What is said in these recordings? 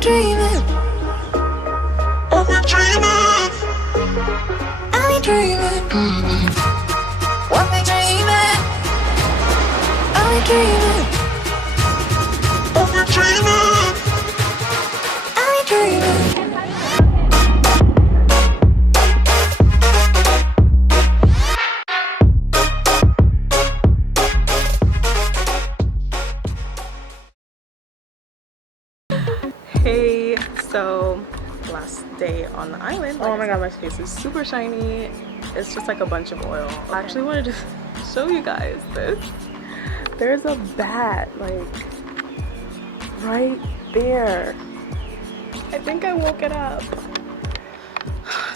dreaming. Are we dreaming? Are we dreaming? Are we dreaming? Are we dreaming? Are we dreaming? Are we dreaming? Hey, so last day on the island. Oh my god, my face is super shiny. It's just like a bunch of oil. I actually wanted to show you guys this. There's a bat like right there. I think I woke it up.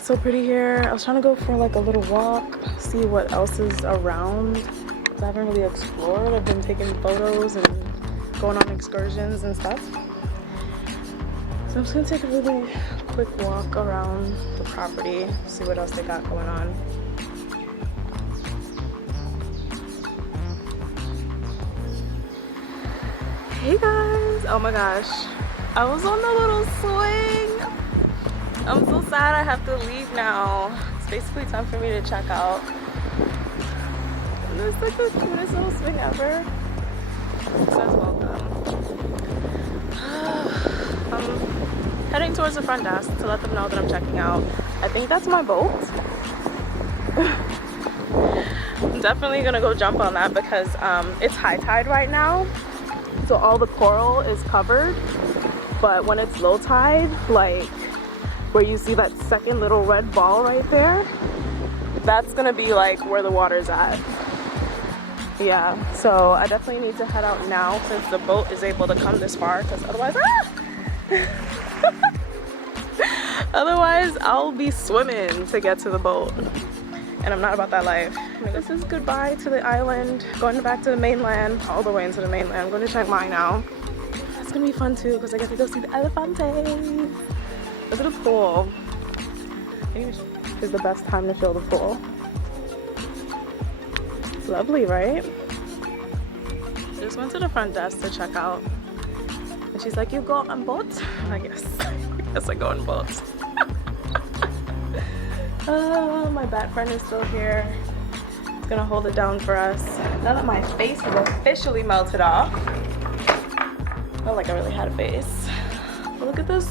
So pretty here. I was trying to go for like a little walk, see what else is around. I haven't really explored. I've been taking photos and going on excursions and stuff. So I'm just gonna take a really quick walk around the property, see what else they got going on. Hey guys! Oh my gosh, I was on the little swing. I'm so sad I have to leave now. It's basically time for me to check out. This is like the cutest little swing ever. It says welcome. I'm heading towards the front desk to let them know that I'm checking out. I think that's my boat. I'm definitely gonna go jump on that because it's high tide right now, so all the coral is covered. But when it's low tide, like where you see that second little red ball right there, that's gonna be like where the water's at. Yeah, so I definitely need to head out now since the boat is able to come this far, because otherwise otherwise I'll be swimming to get to the boat, and I'm not about that life. This is goodbye to the island, going back to the mainland, all the way into the mainland. I'm going to Chiang Mai now. It's gonna be fun too because I get to go see the elephante. Look at the pool. Maybe is the best time to show the pool. It's lovely, right? Just went to the front desk to check out, and she's like, "You go on boat?" I guess I go on boat. My bat friend is still here. It's gonna hold it down for us. Now that my face is officially melted off. I felt like I really had a face. But look at this.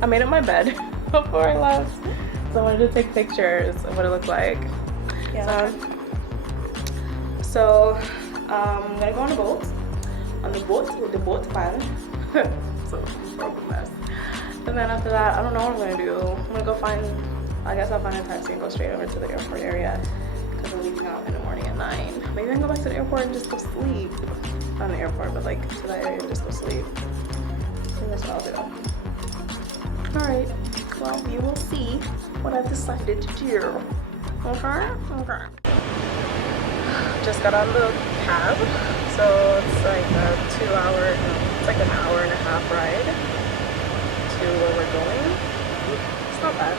I made up my bed before I left, so I wanted to take pictures of what it looked like. Yeah. So I'm gonna go on a boat. On the boat with the boat fan. So horrible mess. And then after that, I don't know what I'm gonna do. I'm gonna go find, I guess I'll find a taxi and go straight over to the airport area because I'm leaving out in the morning at 9. Maybe I can go back to the airport and just go sleep. Not the airport, but like to that area and just go sleep. I think that's what I'll do. Alright, well, you will see what I've decided to do. Okay? Okay. Just got on the cab, so it's like a 2 hour, no, it's like an hour and a half ride to where we're going. It's not bad.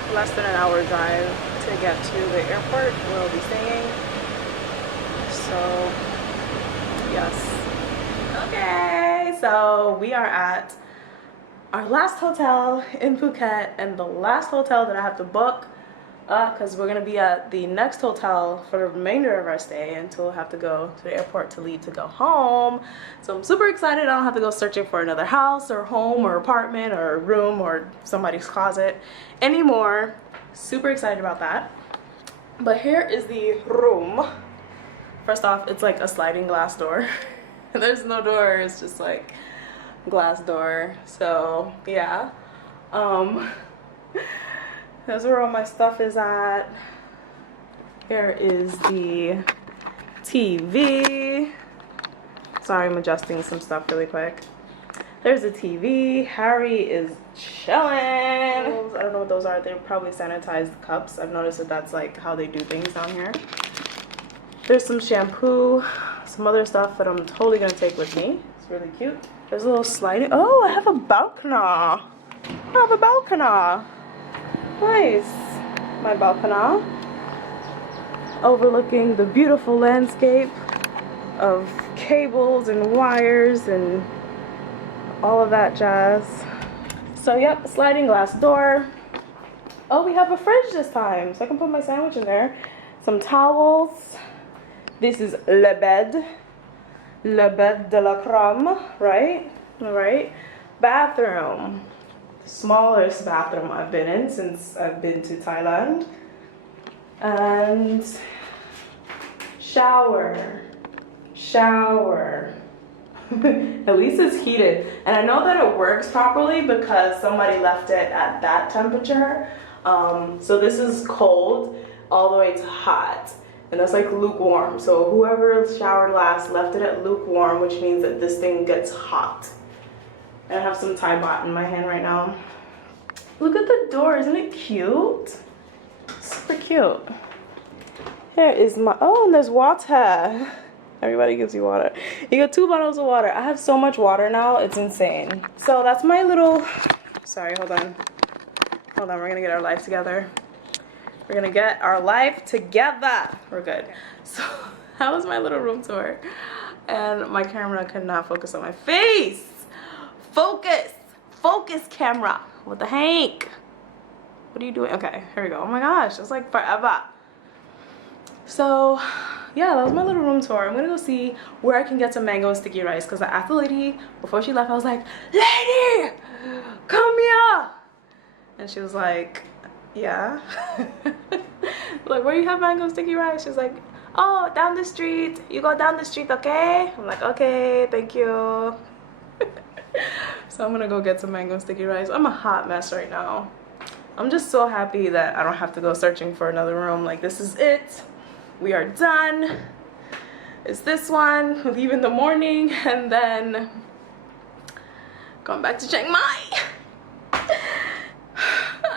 It's less than an hour drive to get to the airport where we'll be staying. So, yes. Okay, so we are at our last hotel in Phuket, and the last hotel that I have to book because we're gonna be at the next hotel for the remainder of our stay until we'll have to go to the airport to leave to go home. So I'm super excited. I don't have to go searching for another house or home or apartment or room or somebody's closet anymore. Super excited about that. But here is the room. First off, it's like a sliding glass door. There's no door, it's just like glass door. So yeah, that's where all my stuff is at. Here is the TV. Sorry, I'm adjusting some stuff really quick. There's the TV. Harry is chilling. I don't know what those are. They're probably sanitized cups. I've noticed that that's like how they do things down here. There's some shampoo, some other stuff that I'm totally gonna take with me. It's really cute. There's a little sliding. Oh, I have a balcony. I have a balcony. Nice. My balcony overlooking the beautiful landscape of cables and wires and all of that jazz. So yep, sliding glass door. Oh, we have a fridge this time, so I can put my sandwich in there. Some towels. This is le bed de la crème, right? All right. Bathroom. Smallest bathroom I've been in since I've been to Thailand. And shower. At least it's heated, and I know that it works properly because somebody left it at that temperature. So this is cold all the way to hot, and that's like lukewarm. So whoever showered last left it at lukewarm, which means that this thing gets hot. And I have some Thai baht in my hand right now. Look at the door, isn't it cute? Super cute. Here is my, oh, and there's water. Everybody gives you water. You get 2 bottles of water. I have so much water now, it's insane. So that's my little, sorry, hold on, we're gonna get our life together. We're gonna get our life together. We're good. So that was my little room tour. And my camera could not focus on my face. Focus camera. What the heck? What are you doing? Okay, here we go. Oh my gosh, it's like forever. So yeah, that was my little room tour. I'm gonna go see where I can get some mango and sticky rice, because I asked the lady before she left. I was like, lady, come here. And she was like, yeah. Like, where you have mango and sticky rice? She's like, oh, down the street. You go down the street, okay? I'm like, okay, thank you. So I'm gonna go get some mango and sticky rice. I'm a hot mess right now. I'm just so happy that I don't have to go searching for another room. Like, this is it. We are done. It's this one. We leave in the morning and then going back to Chiang Mai.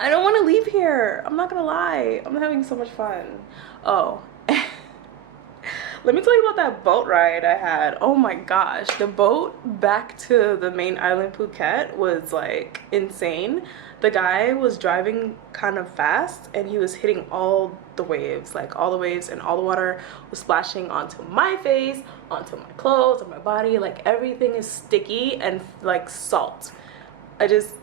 I don't want to leave here. I'm not gonna lie. I'm having so much fun. Oh, let me tell you about that boat ride I had. Oh my gosh, the boat back to the main island Phuket was like insane. The guy was driving kind of fast and he was hitting all the waves, like all the waves, and all the water was splashing onto my face, onto my clothes, on my body. Like everything is sticky and like salt. I just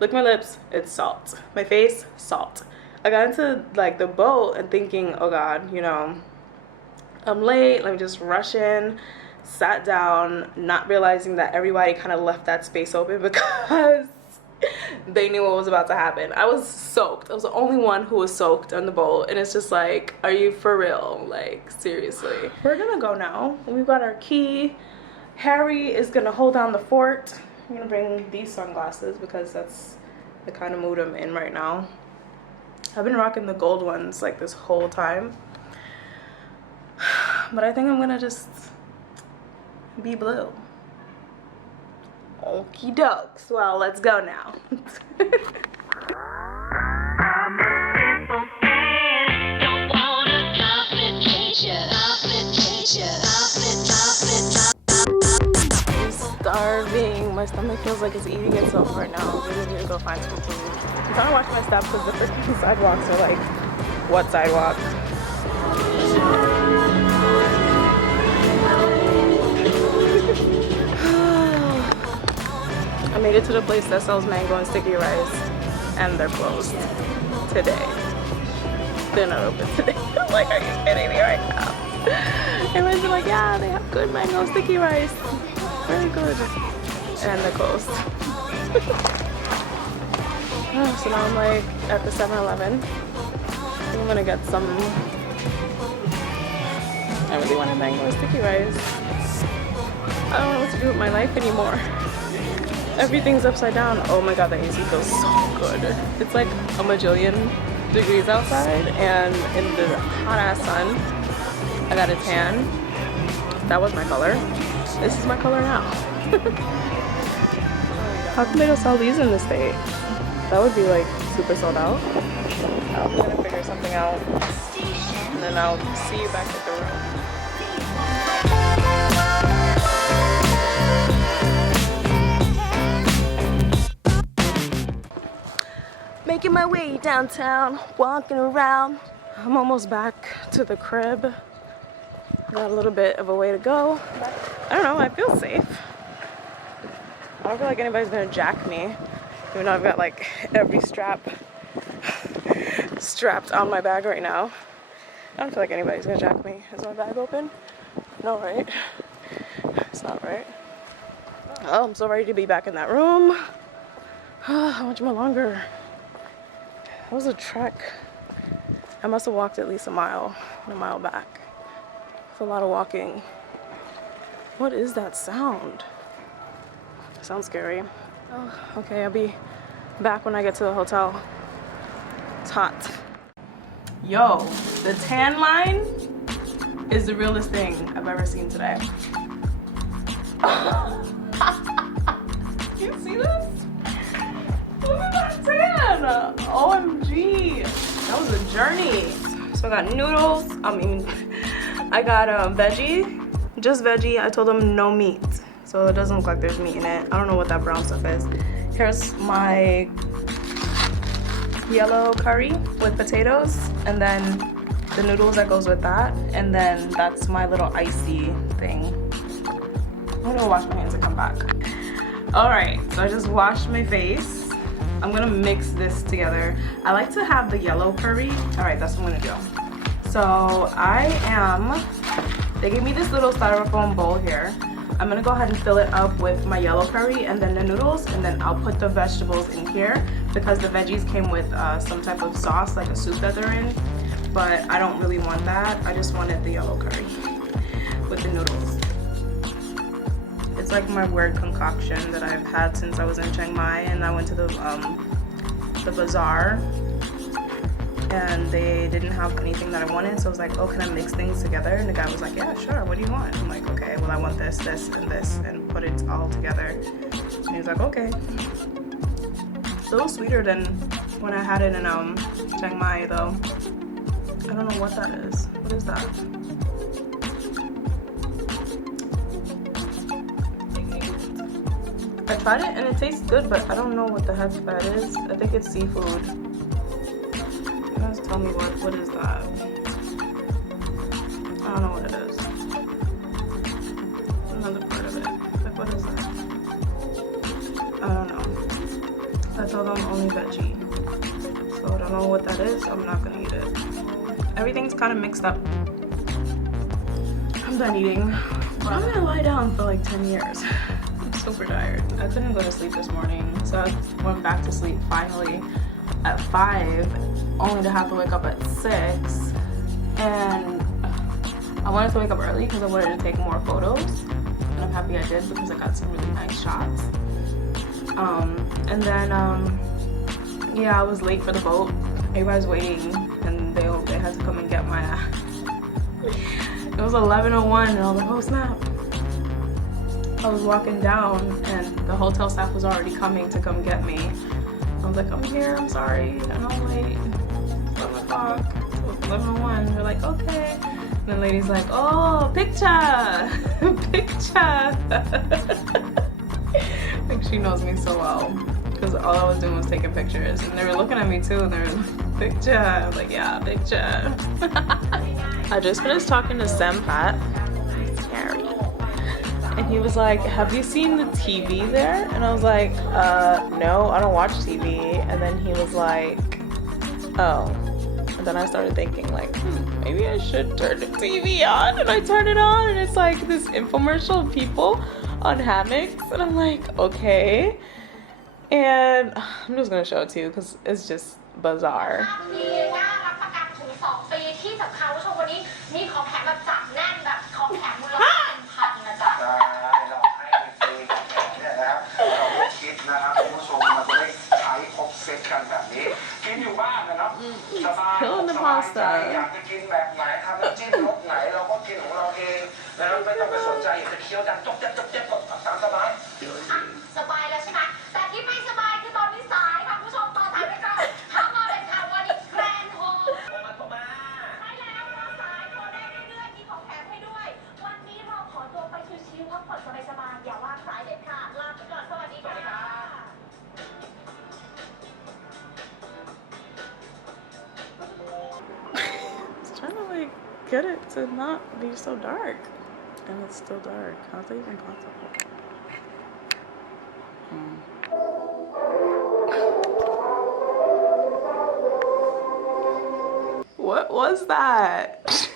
lick my lips, it's salt. My face, salt. I got into like the boat and thinking, oh God, you know, I'm late, let me just rush in. Sat down, not realizing that everybody kind of left that space open because they knew what was about to happen. I was soaked. I was the only one who was soaked on the boat, and it's just like, are you for real? Like, seriously. We're gonna go now. We've got our key. Harry is gonna hold down the fort. I'm gonna bring these sunglasses because that's the kind of mood I'm in right now. I've been rocking the gold ones like this whole time, but I think I'm gonna just be blue. Okie dokes. Well, let's go now. I'm starving. My stomach feels like it's eating itself right now. I really need to go find some food. I'm trying to watch my steps because the freaking sidewalks are like, what sidewalk? I made it to the place that sells mango and sticky rice, and they're closed today. They're not open today. I'm like, are you kidding me right now? Everyone's like, yeah, they have good mango and sticky rice. Very good. And they're closed. So now I'm like at the 7-Eleven. I think I'm gonna get some. I really wanted mango and sticky rice. I don't know what to do with my life anymore. Everything's upside down. Oh my God, the AC feels so good. It's like a majillion degrees outside, and in the hot ass sun, I got a tan. That was my color. This is my color now. How come they don't sell these in the state? That would be like super sold out. I'm gonna figure something out, and then I'll see you back at the room. Making my way downtown, walking around. I'm almost back to the crib. Got a little bit of a way to go. I don't know, I feel safe. don't feel like anybody's gonna jack me, even though I've got like every strap strapped on my bag right now. I don't feel like anybody's gonna jack me. Is my bag open? No, right? It's not, right? Oh, I'm so ready to be back in that room. How much more longer? That was a trek. I must have walked at least a mile and a mile back. It's a lot of walking. What is that sound? Sounds scary. Oh, okay, I'll be back when I get to the hotel. It's hot. Yo, the tan line is the realest thing I've ever seen today. You see this? Look at that tan! OMG! That was a journey. So I got noodles. I got veggie. Just veggie. I told them no meat. So it doesn't look like there's meat in it. I don't know what that brown stuff is. Here's my yellow curry with potatoes. And then the noodles that goes with that. And then that's my little icy thing. I'm gonna go wash my hands and come back. Alright, so I just washed my face. I'm gonna mix this together. I like to have the yellow curry. Alright, that's what I'm gonna do. So they gave me this little styrofoam bowl here. I'm gonna go ahead and fill it up with my yellow curry and then the noodles, and then I'll put the vegetables in here because the veggies came with some type of sauce, like a soup that they're in. But I don't really want that. I just wanted the yellow curry with the noodles. It's like my weird concoction that I've had since I was in Chiang Mai, and I went to the bazaar and they didn't have anything that I wanted, so I was like, oh, can I mix things together? And the guy was like, yeah, sure, what do you want? I'm like, okay, well, I want this, this, and put it all together. And he was like, okay. It's a little sweeter than when I had it in Chiang Mai though. I don't know what that is. What is that? I tried it and it tastes good, but I don't know what the heck that is. I think it's seafood. You guys tell me what is that? I don't know what it is. Another part of it. Like, what is that? I don't know. I told them only veggie. So I don't know what that is. I'm not gonna eat it. Everything's kind of mixed up. I'm done eating. I'm gonna lie down for like 10 years. Super tired. I couldn't go to sleep this morning, so I went back to sleep finally at 5, only to have to wake up at 6. And I wanted to wake up early because I wanted to take more photos, and I'm happy I did because I got some really nice shots. And then yeah, I was late for the boat. Everybody's waiting, and they had to come and get my ass. It was 11:01, and I was like, oh snap. I was walking down and the hotel staff was already coming to come get me. I was like, I'm here, I'm sorry, I know I'm late. It's 11 o'clock. So it's 11:01. They're like, okay. And the lady's like, oh, picture! Picture! Like, she knows me so well. Because all I was doing was taking pictures. And they were looking at me too, and they were like, picture. I was like, yeah, picture. I just finished talking to Sempat. Scary. And he was like, have you seen the TV there? And I was like, no, I don't watch TV. And then he was like, oh. And then I started thinking like, maybe I should turn the TV on. And I turned it on and it's like this infomercial of people on hammocks. And I'm like, okay. And I'm just gonna show it to you because it's just bizarre. Killing the pasta. Get it to not be so dark, and it's still dark. How's that even possible? What was that?